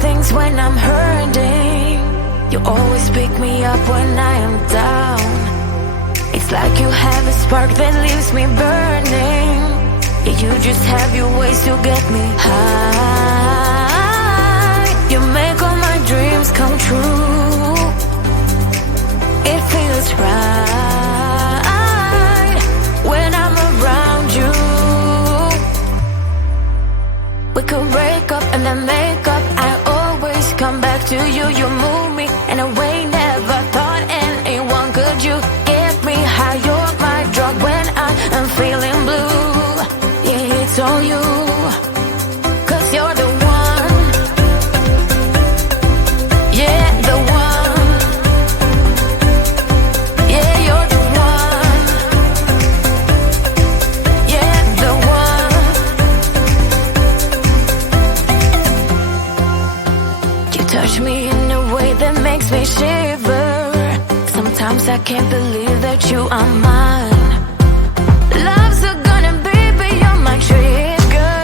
things when I'm hurting. You always pick me up when I am down. It's like you have a spark that leaves me burning. Yeah, you just have your ways to get me high. You make all my dreams come true. It feels right when I'm around you. We could break up and then make up. I always come back to you. You move me in a way never thought anyone could. You get me high. You're my drug when I am feeling blue. Yeah, it's all you, 'cause you're the one. Yeah, the one. Yeah, you're the one. Yeah, the one. You touch me in a way that makes me shiver. Sometimes I can't believe that you are mine. Love's gonna be beyond my trigger.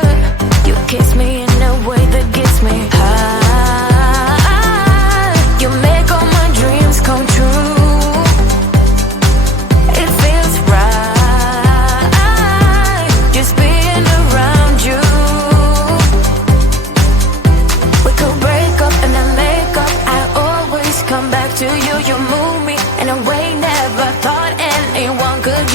You kiss me in a way that gets me high. You make all my dreams come true. It feels right just being around you. We could break up and then make up. I always come back to you. You move me in a way never thought anyone could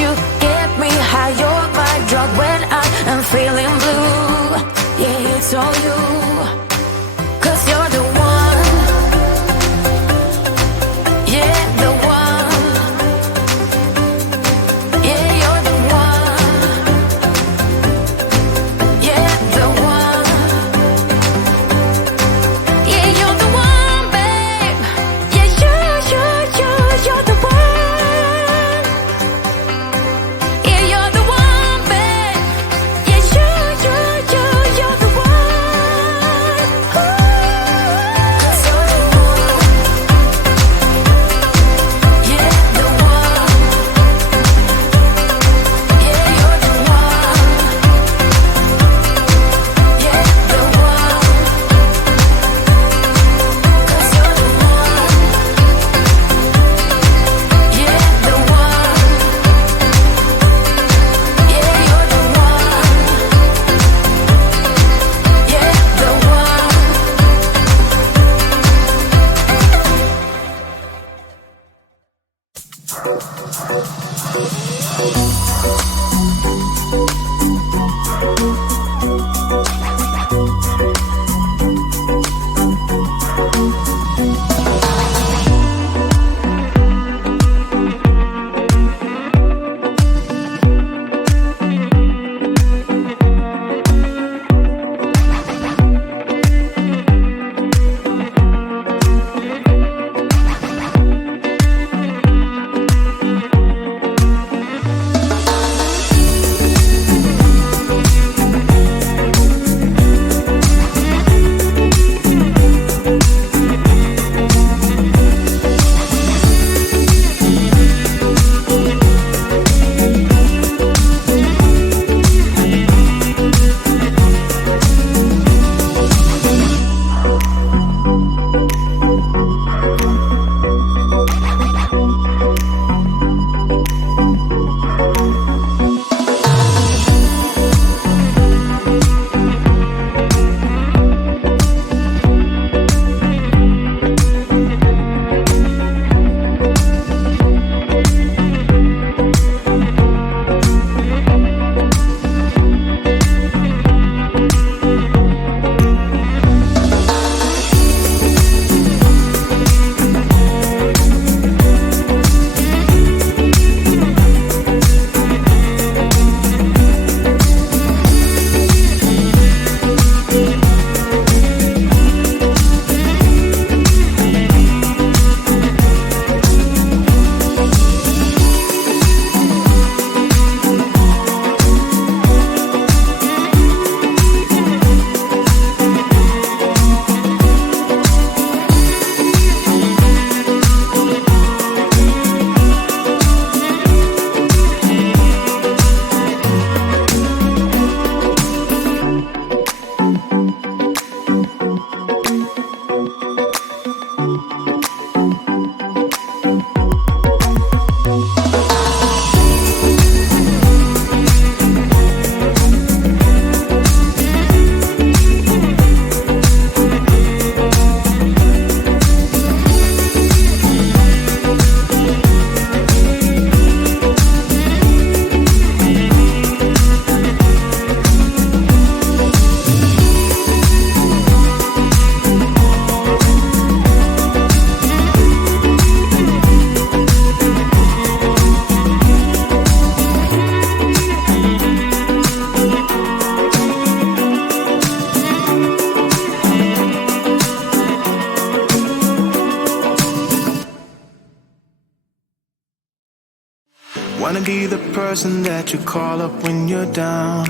Wanna be the person that you call up when you're down.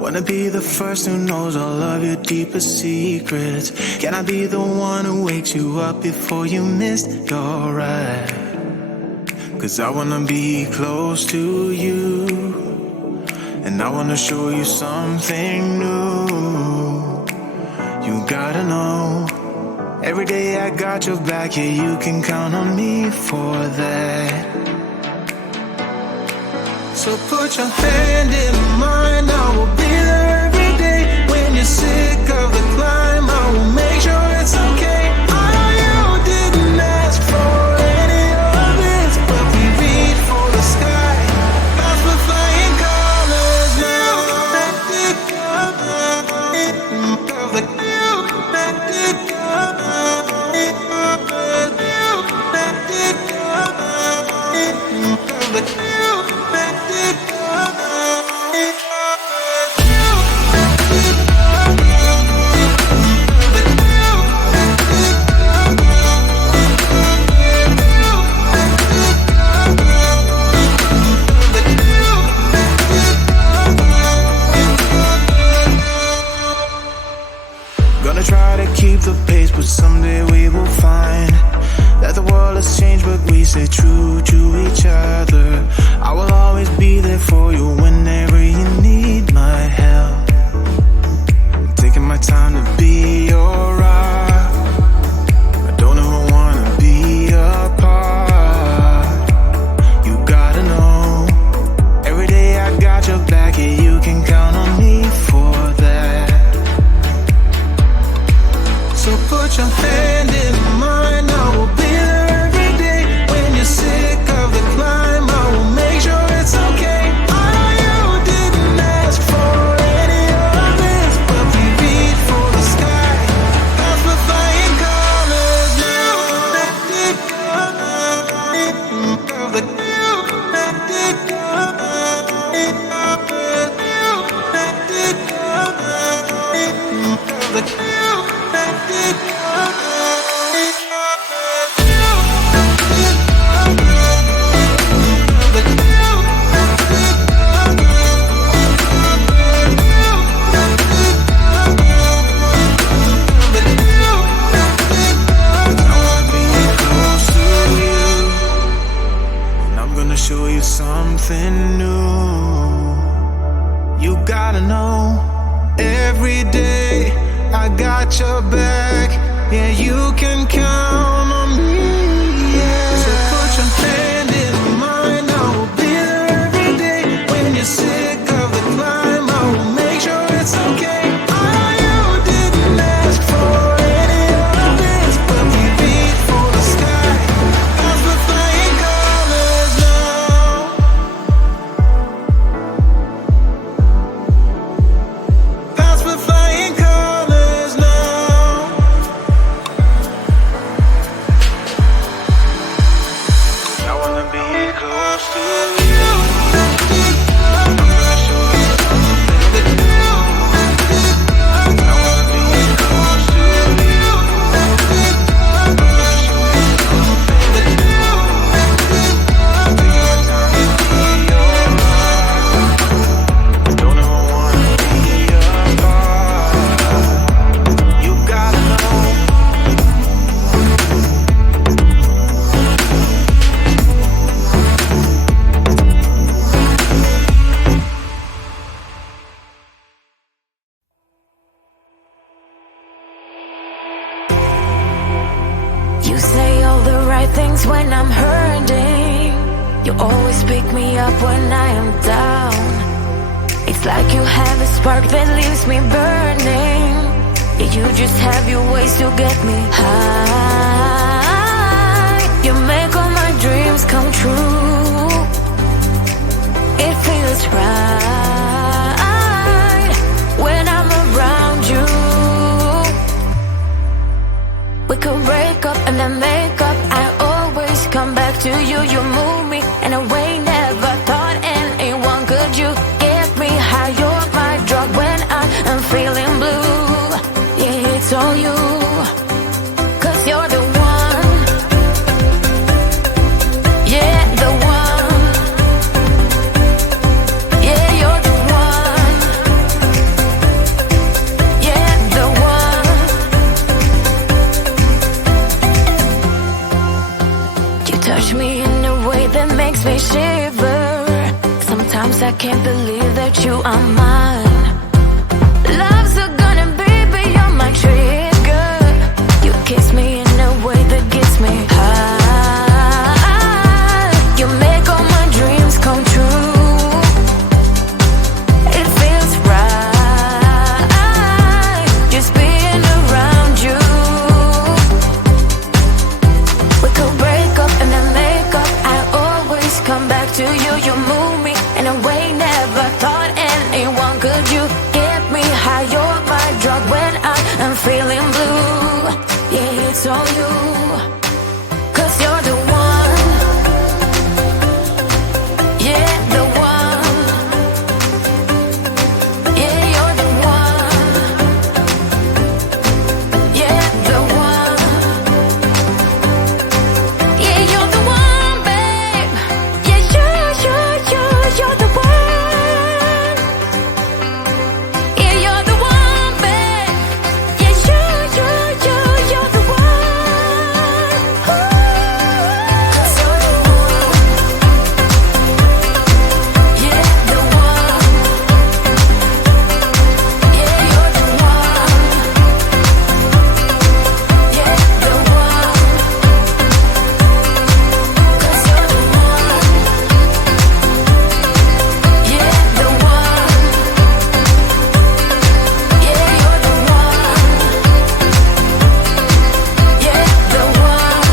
Wanna be the first who knows all of your deepest secrets. Can I be the one who wakes you up before you missed your ride? 'Cause I wanna be close to you, and I wanna show you something new. You gotta know, every day I got your back, yeah, you can count on me for that. So put your hand in mine, I will be there every day. When you're sick of the climb, I will make sure it's okay. I know you didn't ask for any of this, but we reach for the sky. That's for flying colors now. Gonna try to keep the pace, but someday we will find that the world has changed, but we stay true to each other. I will always be there for you whenever you need my help. I'm taking my time to be your rock. I don't ever wanna be apart. You gotta know, every day I got your back, yeah, you can count on me for that. So put your hand in mine, I will be there every day. When you're sick of the climb, I will make sure it's okay. I know you didn't ask for any of this, but we reach for the sky. That's for flying colors now. Show you something new. You gotta know, every day I got your back, yeah, you can count on me, yeah. So put your hand in mine, I will be there every day. When you're sick of the climb, I will make sure it's okay. I know you didn't ask for any of this, but we reach for the sky. That's for flying colors now. That's for flying colors now. I wanna be close to you. I'm gonna show you something new. I wanna be close to you. I'm gonna show you something new. Taking my time to be your rock. Don't ever wanna be apart. You gotta know. You say all the right things when I'm hurting. You always pick me up when I am down. It's like you have a spark that leaves me burning. Yeah, you just have your ways to get me high. You make all my dreams come true. It feels right when I'm around you. We could break up and then make up. I always come back to you. You move me in a way never thought anyone could. You get me high. You're my drug when I am feeling blue. Yeah, it's all you. 'Cause you're the one. Yeah, the one. I can't believe that you are mine. Love's gonna be beyond my trigger. You kiss me in a way that gets me high. You make all my dreams come true. It feels right just being around you. We could break up and then make up. I always come back to you. You move me in a way never thought anyone could. You get me high, you're my drug when I am feeling blue. Yeah, it's all you, 'cause you're the one. Yeah, the one. Yeah, you're the one. Yeah, the one. Yeah, you're the one, babe. Yeah, you're the one. Yeah, you're the one, babe. Yeah, you're the one. Ooh. 'Cause you're the one. Yeah, the one. Yeah, you're the one. Yeah, the one. 'Cause you're the one. Yeah, the one. Yeah, you're the one. Yeah, the one.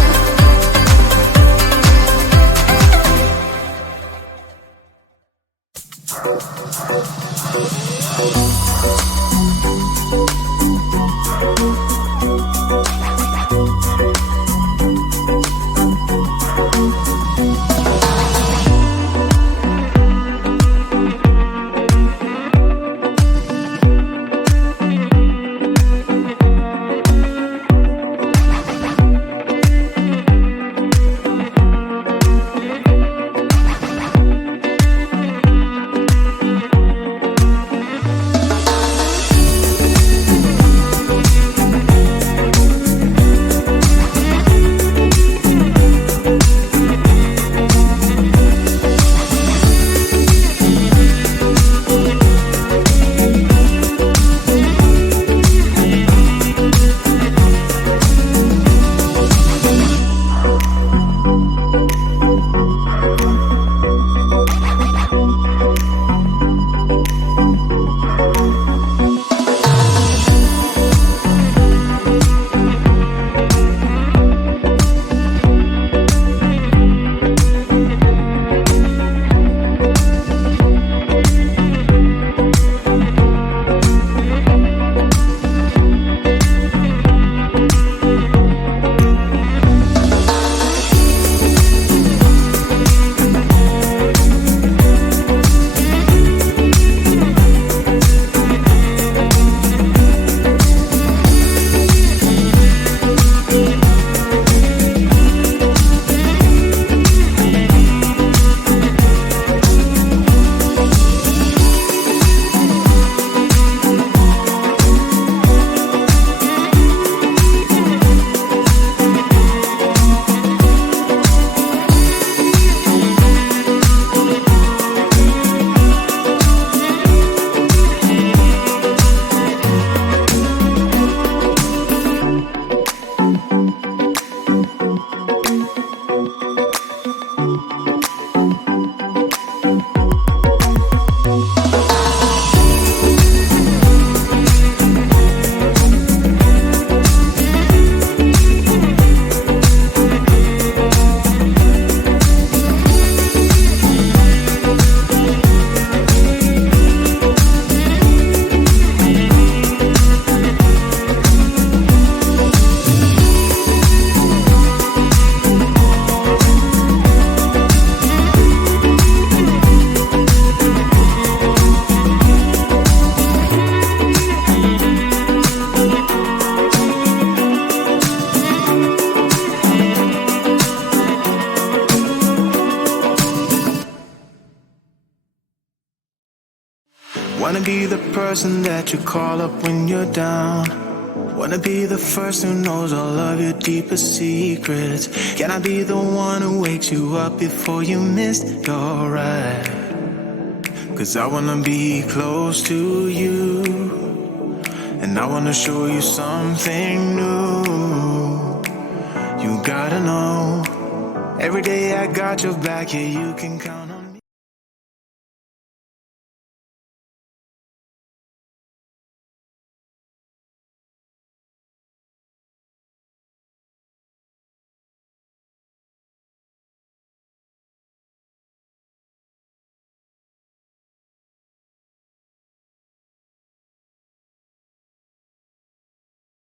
Wanna be the person that you call up when you're down. Wanna be the first who knows all of your deepest secrets. Can I be the one who wakes you up before you missed your ride? 'cause I wanna be close to you, and I wanna show you something new. You gotta know, every day I got your back, yeah, you can count on